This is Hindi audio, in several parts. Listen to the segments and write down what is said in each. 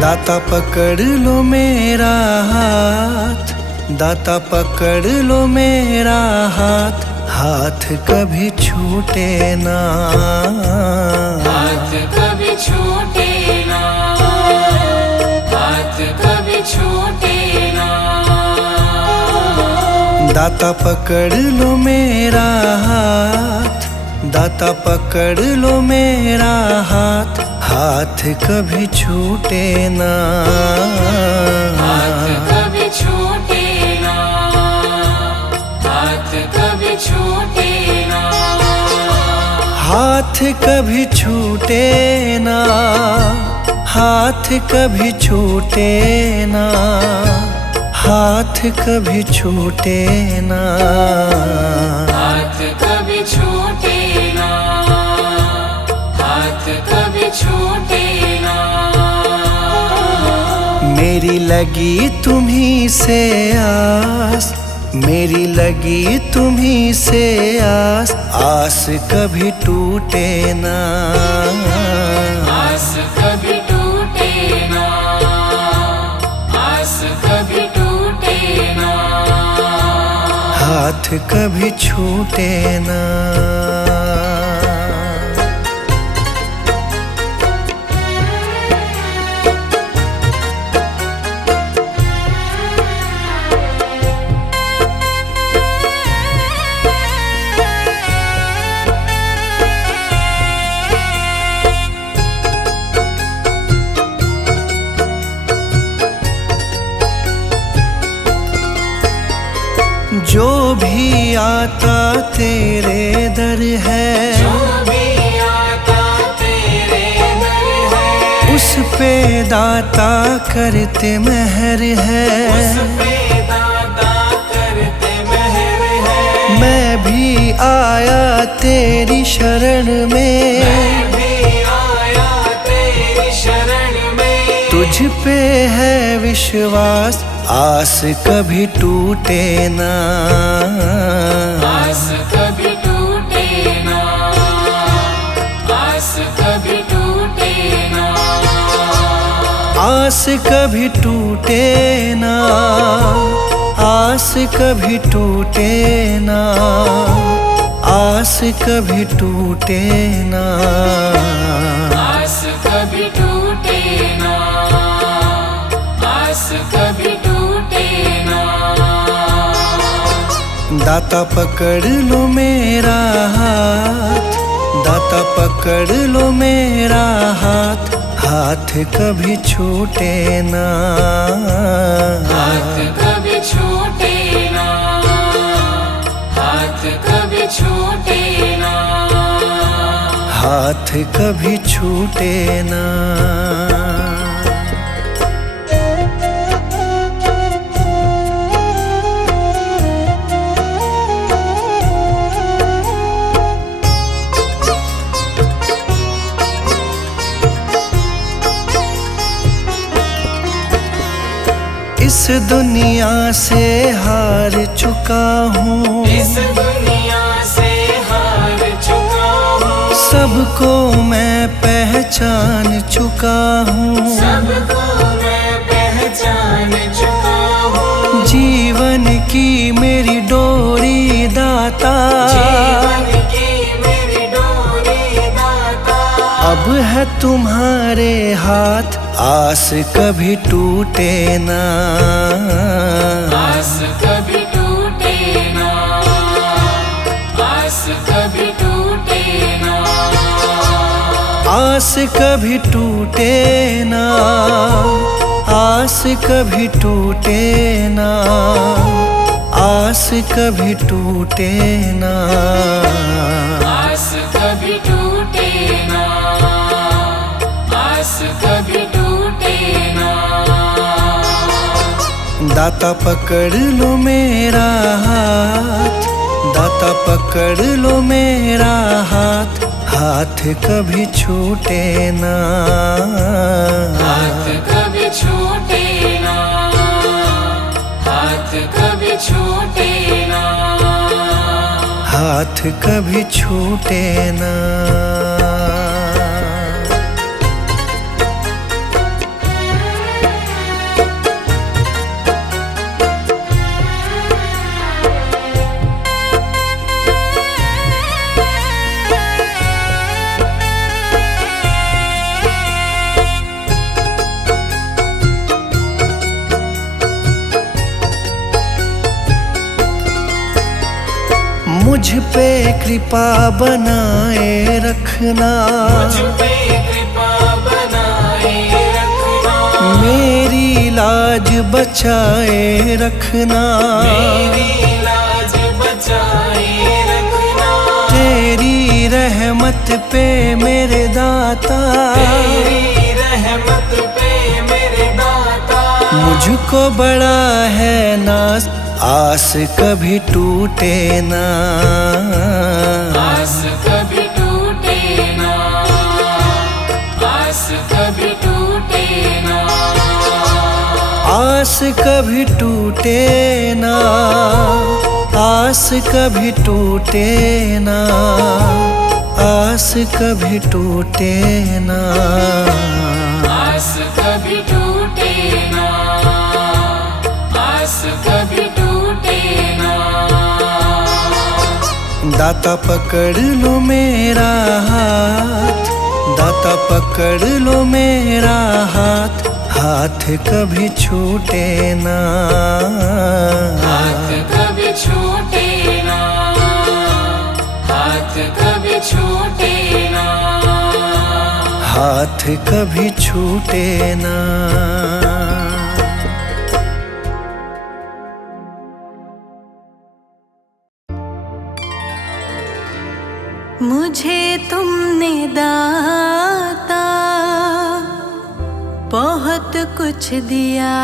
दाता पकड़ लो मेरा हाथ, दाता पकड़ लो मेरा हाथ, हाथ कभी छूटे ना, हाथ कभी छूटे ना, हाथ कभी छूटे ना। दाता पकड़ लो मेरा हाथ, दाता पकड़ लो मेरा हाथ, हाथ कभी छूटे ना, हाथ कभी छूटे ना, हाथ कभी छूटे ना। हाथ कभी छूटे ना, हाथ कभी छूटे ना, हाथ कभी छूटे ना, हाथ कभी छूटे ना, हाथ कभी छूटे ना। मेरी लगी तुम्हीं से आस, मेरी लगी तुम्हीं से आस, आस कभी टूटे ना, आस कभी टूटे ना, आस कभी टूटे ना। हाथ कभी छूटे ना। जो भी आता तेरे दर है, जो भी आता तेरे दर है, उस पे दाता करते मेहर है, उस पे दाता करते मेहर है। मैं भी आया तेरी शरण में, मैं भी आया तेरी शरण में। तुझ पे है विश्वास, आस कभी टूटे ना, आस कभी टूटे ना, आस कभी टूटे ना। आस कभी टूटे ना, आस कभी टूटे ना, आस कभी टूटे ना, आस कभी टूटे ना, आस कभी टूटे ना। दाता पकड़ लो मेरा हाथ, दाता पकड़ लो मेरा हाथ, हाथ कभी छूटे ना, हाथ कभी छूटे ना, हाथ कभी छूटे ना। हाथ कभी छूटे ना। इस दुनिया से हार चुका हूँ, इस दुनिया से हार चुका हूँ, सबको मैं पहचान चुका हूँ, सबको मैं पहचान चुका हूँ। जीवन की मेरी डोरी दाता, जीवन की मेरी डोरी दाता, अब है तुम्हारे हाथ, आस कभी टूटे ना, आस कभी टूटे ना, आस कभी टूटे ना। आस कभी टूटे ना, आस कभी टूटे ना, आस कभी टूटे ना, आस कभी टूटे ना, आस कभी टूटे ना। दाता पकड़ लो मेरा हाथ, दाता पकड़ लो मेरा हाथ, हाथ कभी छूटे ना, हाथ कभी छूटे ना, हाथ कभी छूटे ना। हाथ कभी छूटे ना। पे कृपा बनाए रखना, मुझ पे कृपा बनाए रखना, मेरी लाज बचाए रखना, मेरी लाज बचाए रखना, तेरी रहमत पे मेरे दाता, तेरी रहमत पे मेरे दाता, मुझको बड़ा है नाज, आस कभी टूटे ना, आस कभी टूटे ना, आस कभी टूटे ना, आस कभी टूटे ना, आस कभी टूटे ना, आस कभी टूटे ना, आस कभी टूटे ना, आस कभी टूटे ना। दाता पकड़ लो मेरा हाथ, दाता पकड़ लो मेरा हाथ, हाथ कभी छूटे ना, हाथ कभी छूटे ना, हाथ कभी छूटे ना, हाथ कभी छूटे ना। मुझे तुमने दाता बहुत कुछ दिया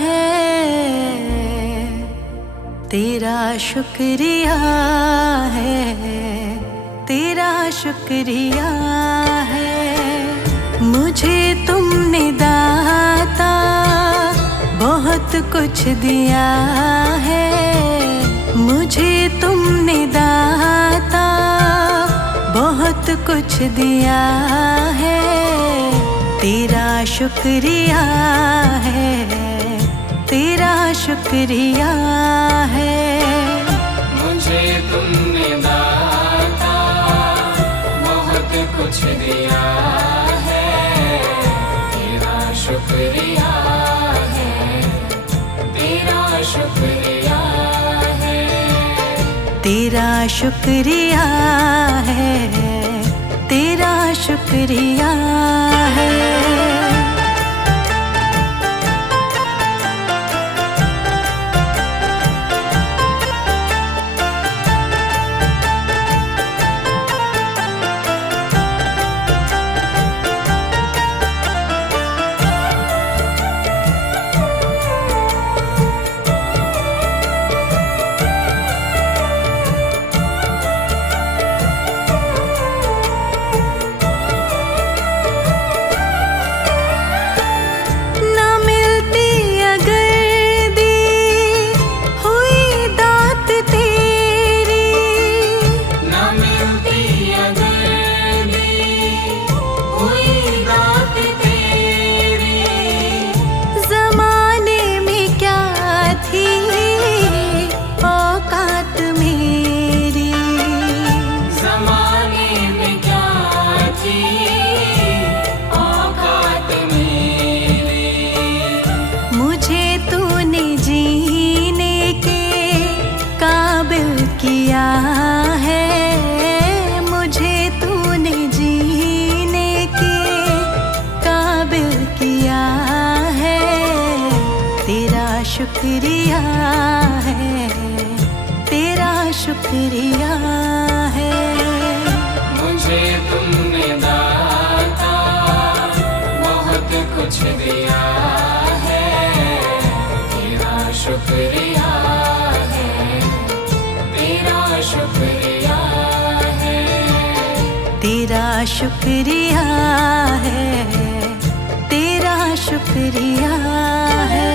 है, तेरा शुक्रिया है, तेरा शुक्रिया है। मुझे तुमने दाता बहुत कुछ दिया है, मुझे तुमने दाता बहुत कुछ दिया है, तेरा शुक्रिया है, तेरा शुक्रिया है। मुझे तुमने दाता बहुत कुछ दिया है, तेरा शुक्रिया है, तेरा शुक्रिया है, तेरा शुक्रिया है, तेरा शुक्रिया है। किया है, मुझे तूने जीने के काबिल किया है, तेरा शुक्रिया है, तेरा शुक्रिया है। मुझे तुमने दाता बहुत कुछ दिया है, तेरा शुक्रिया है, तेरा शुक्रिया है, तेरा शुक्रिया है, तेरा शुक्रिया है।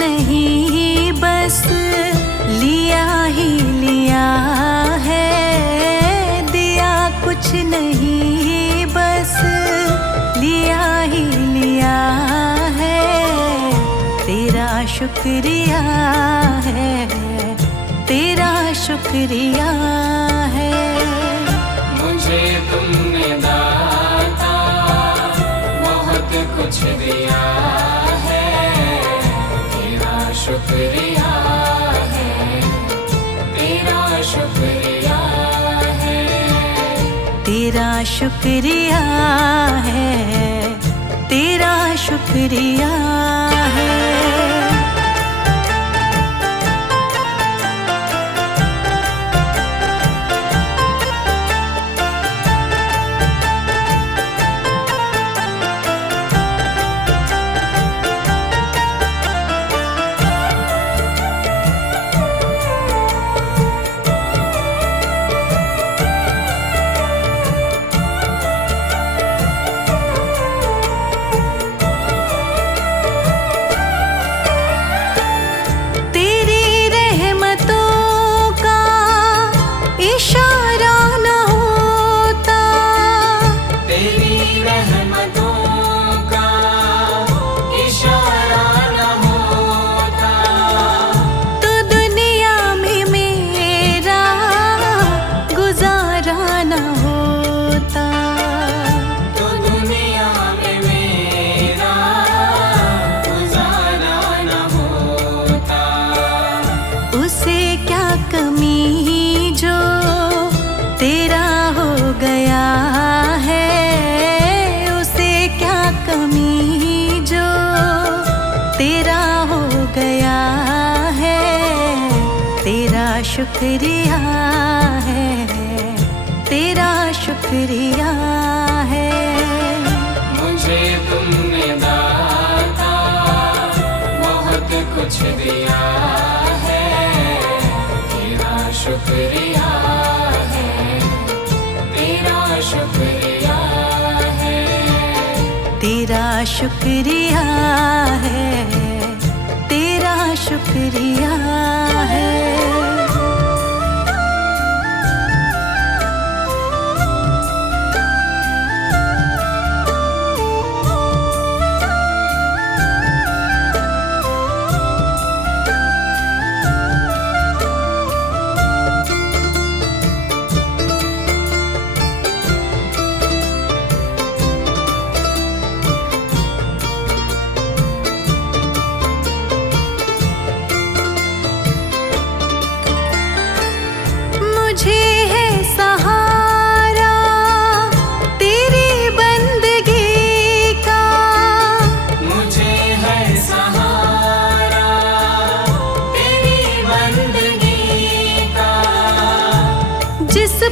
नहीं बस लिया ही लिया है, दिया कुछ नहीं बस लिया ही लिया है। तेरा शुक्रिया है, तेरा शुक्रिया है। मुझे तुमने दाता बहुत कुछ दिया है, तेरा शुक्रिया है, तेरा शुक्रिया है। तेरा शुक्रिया है, तेरा शुक्रिया है। शुक्रिया है, तेरा शुक्रिया है। मुझे तुमने दाता बहुत कुछ दिया है, तेरा शुक्रिया है, तेरा शुक्रिया है। तेरा शुक्रिया है, तेरा शुक्रिया है।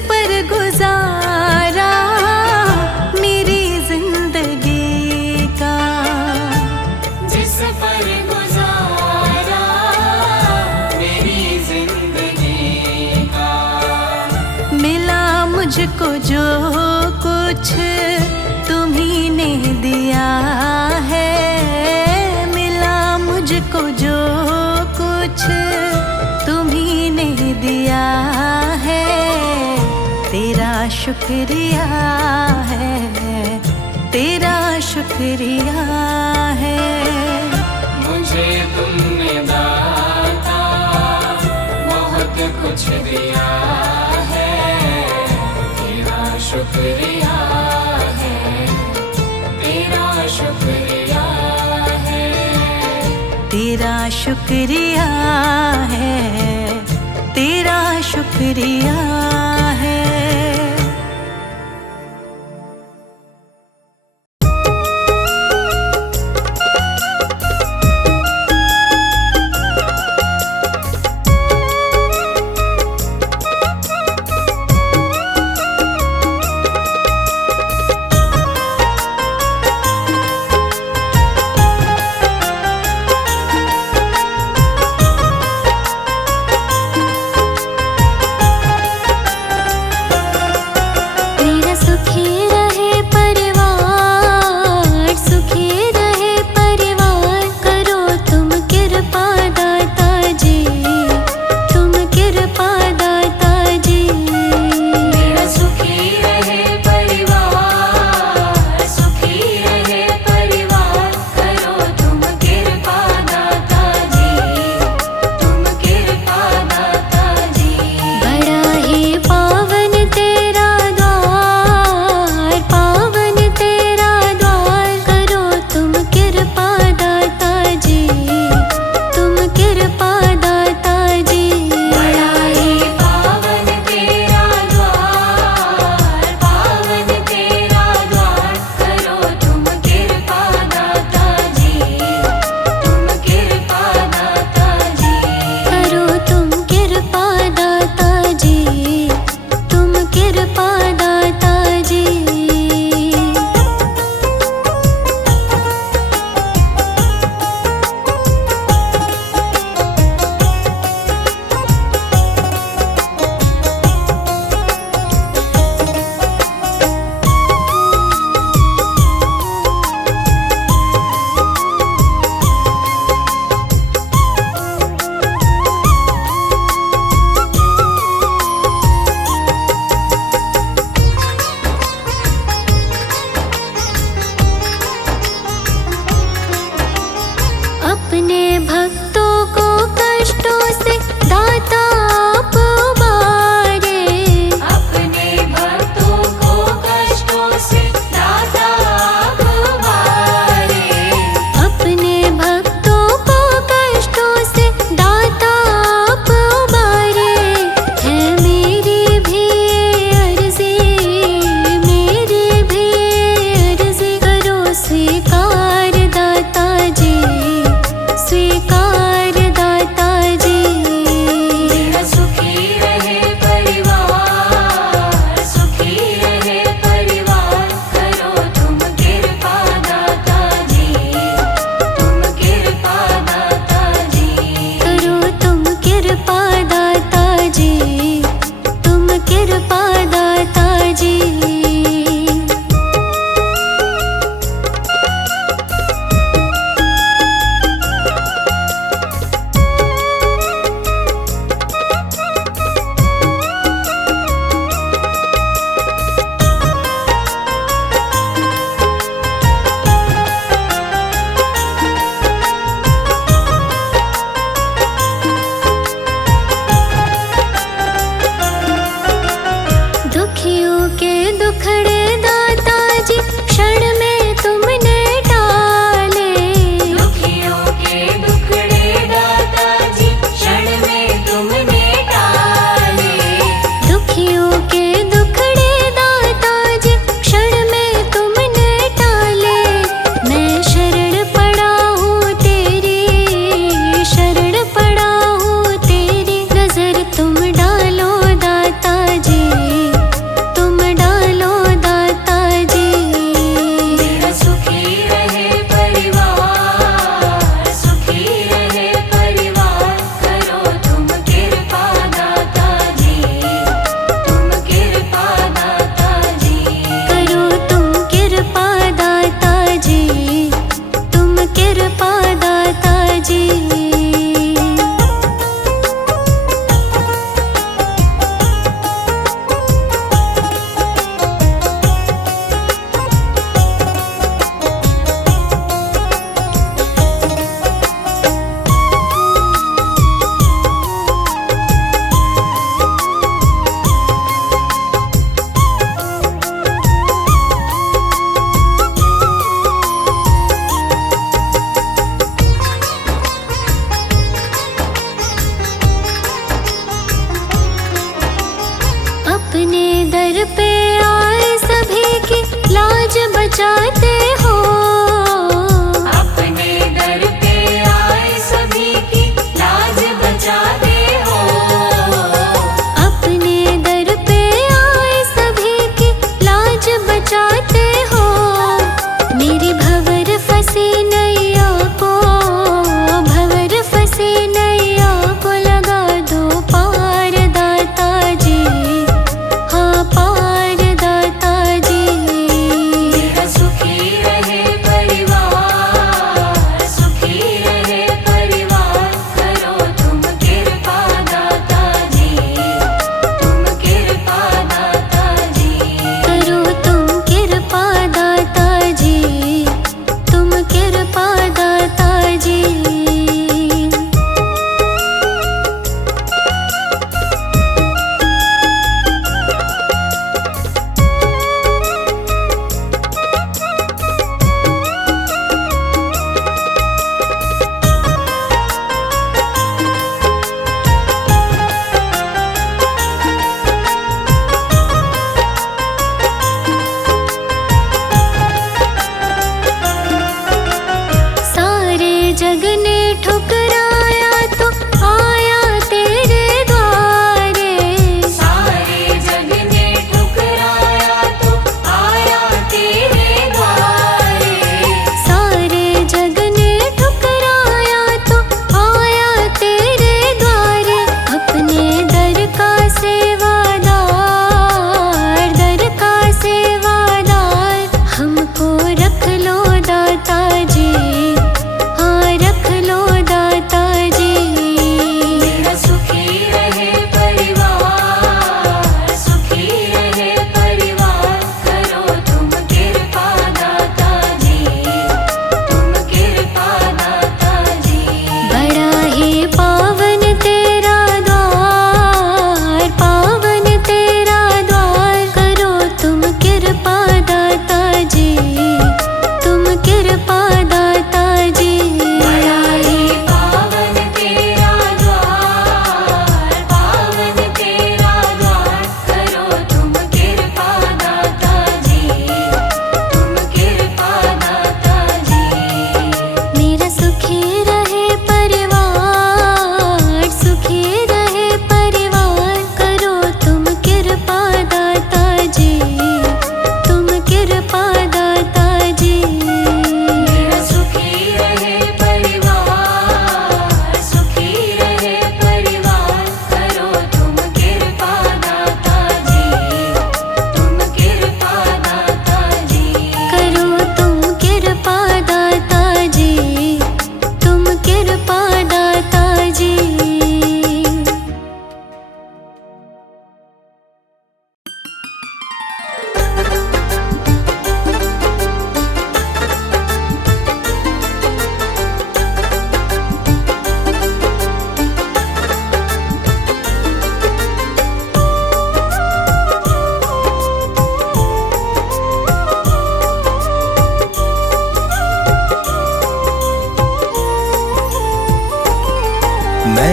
पर गुजारा मेरी जिंदगी का, जिस पर गुजारा मेरी जिंदगी का। मिला मुझको जो कुछ तुम्ही ने दिया है, मिला मुझको जो कुछ तुम्ही ने दिया है। तेरा शुक्रिया है, तेरा शुक्रिया है। मुझे तुमने दाता बहुत कुछ दिया है, तेरा शुक्रिया है, तेरा शुक्रिया है। तेरा शुक्रिया है, तेरा शुक्रिया है। कृपा दाता जी। अपने भक्तों को कष्टों से दाता आप उबारे। अपने भक्तों को कष्टों से दाता आप उबारे। अपने भक्तों को कष्टों से दाता आप उबारे। है मेरी भी अर्जी, मेरी भी अर्जी करो स्वीकार दाता जी, स्वीकार दाता जी। मेरा सुखी रहे परिवार, सुखी रहे परिवार, करो तुम कृपा दाता जी, तुम कृपा दाता जी। करो तुम कृपा दाता जी, तुम कृपा दाता जी। दुखियों के दुखड़े दाता जी क्षण में तुमने टाले। दुखियों के दुखड़े दाता जी क्षण में तुमने टाले। दुखियों के दुखड़े दाता जी क्षण में तुमने टाले। मैं शरण पड़ा हूँ तेरी, शरण पड़ा हूँ तेरी, नजर तुम डालो दाता जी, तुम डालो दाता जी। मेरा सुखी रहे परिवार, सुखी रहे परिवार, करो तुम कृपा दाता जी, तुम कृपा दाता जी। करो तुम कृपा दाता जी, तुम कृपा दाता जी। अपने दर पे आए सभी की लाज बचाते हो। अपने दर पे आए सभी की लाज बचाते हो। अपने दर पे आए सभी की लाज बचाते हो। मेरी भंवर फंसी नैया को, भंवर फंसी नैया को लगा दो पार दाता जी, हाँ पार दाता जी। मेरा सुखी रहे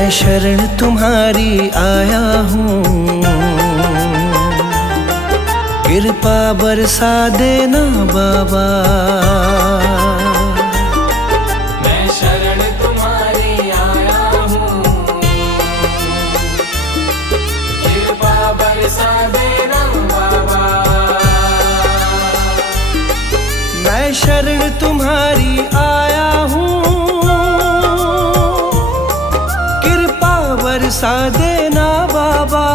मैं शरण तुम्हारी आया हूँ, कृपा बरसा देना बाबा। मैं शरण तुम्हारी आया हूँ, कृपा बरसा देना बाबा। मैं शरण तुम्हारी आया हूँ, कृपा बरसा देना बाबा।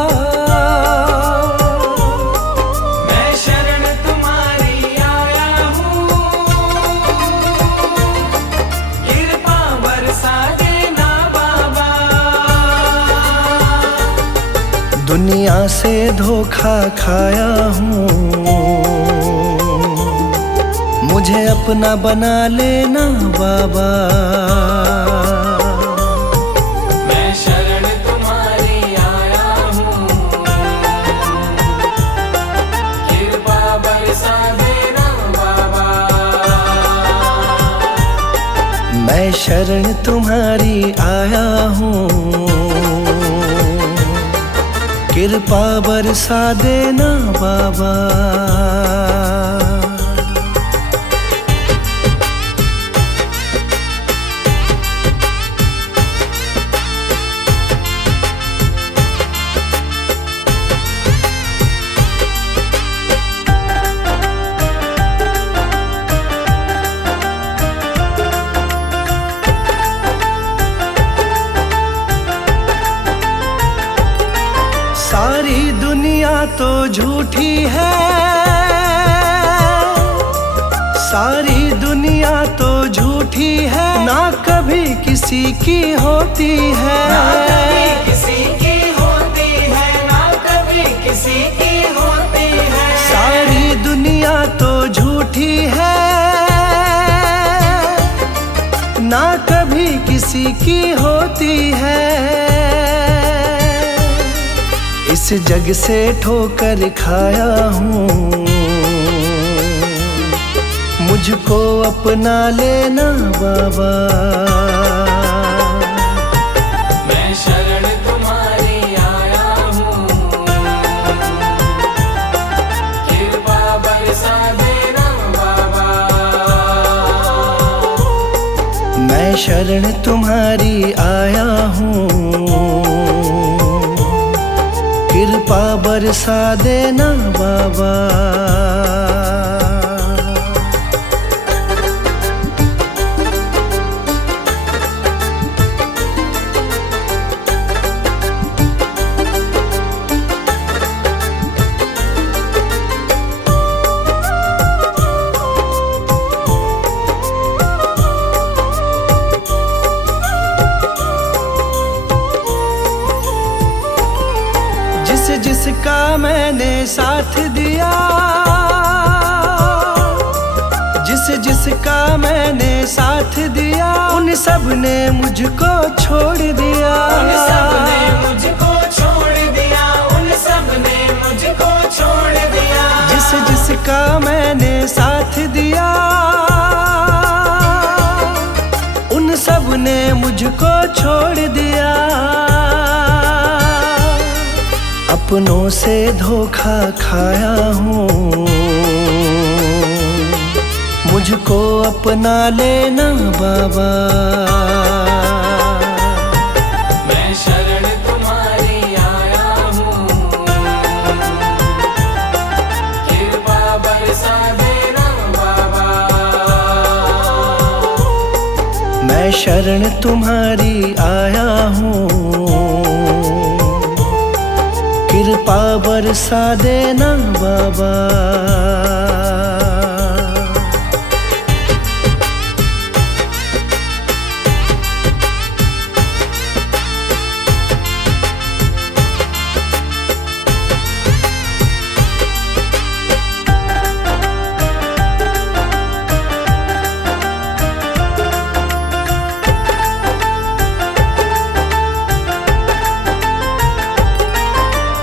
मैं शरण तुम्हारी आया हूँ, कृपा बरसा देना बाबा। दुनिया से धोखा खाया हूँ, मुझे अपना बना लेना बाबा। मैं शरण तुम्हारी आया हूँ, कृपा बरसा देना बाबा। मैं शरण तुम्हारी आया हूँ, कृपा बरसा देना बाबा। सारी दुनिया तो झूठी है, सारी दुनिया तो झूठी है, ना कभी किसी की होती है। ना कभी किसी की होती है, ना कभी किसी की होती है। सारी दुनिया तो झूठी है, ना कभी किसी की होती है। इस जग से ठोकर खाया हूँ, मुझको अपना लेना बाबा। मैं शरण तुम्हारी आया हूँ, कृपा बरसा देना बाबा। मैं शरण तुम्हारी आया हूँ, कृपा बरसा देना बाबा। जिसका मैंने साथ दिया, जिसका मैंने साथ दिया, उन सब ने मुझको छोड़ दिया। उन सब ने मुझको छोड़ दिया, उन सब ने मुझको छोड़ दिया। जिसका मैंने साथ दिया, उन सब ने मुझको छोड़ दिया। अपनों से धोखा खाया हूँ, मुझको अपना लेना बाबा। मैं शरण तुम्हारी आया हूँ, कृपा बरसा देना बाबा। मैं शरण तुम्हारी आया हूँ, कृपा बरसा देना बाबा।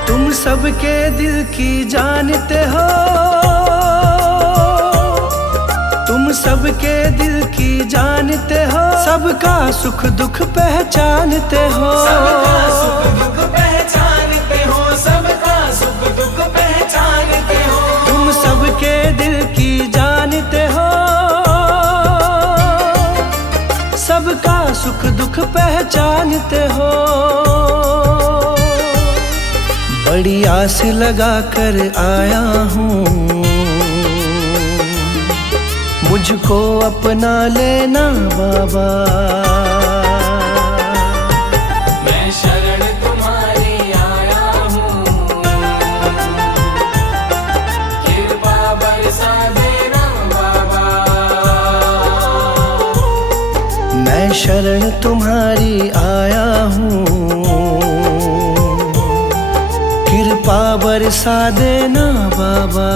तुम सबके दिल की जानते हो, तुम सबके दिल की जानते जानते हो, सबका सुख दुख पहचानते हो। सबका सुख दुख पहचानते हो, सबका सुख दुख पहचानते हो। तुम सबके दिल की जानते हो, सबका सुख दुख पहचानते हो। बड़ी आस लगा कर आया हूँ, मुझको अपना लेना बाबा। मैं शरण तुम्हारी आया हूँ, कृपा बरसा देना बाबा। मैं शरण तुम्हारी आया हूँ, कृपा बरसा देना बाबा।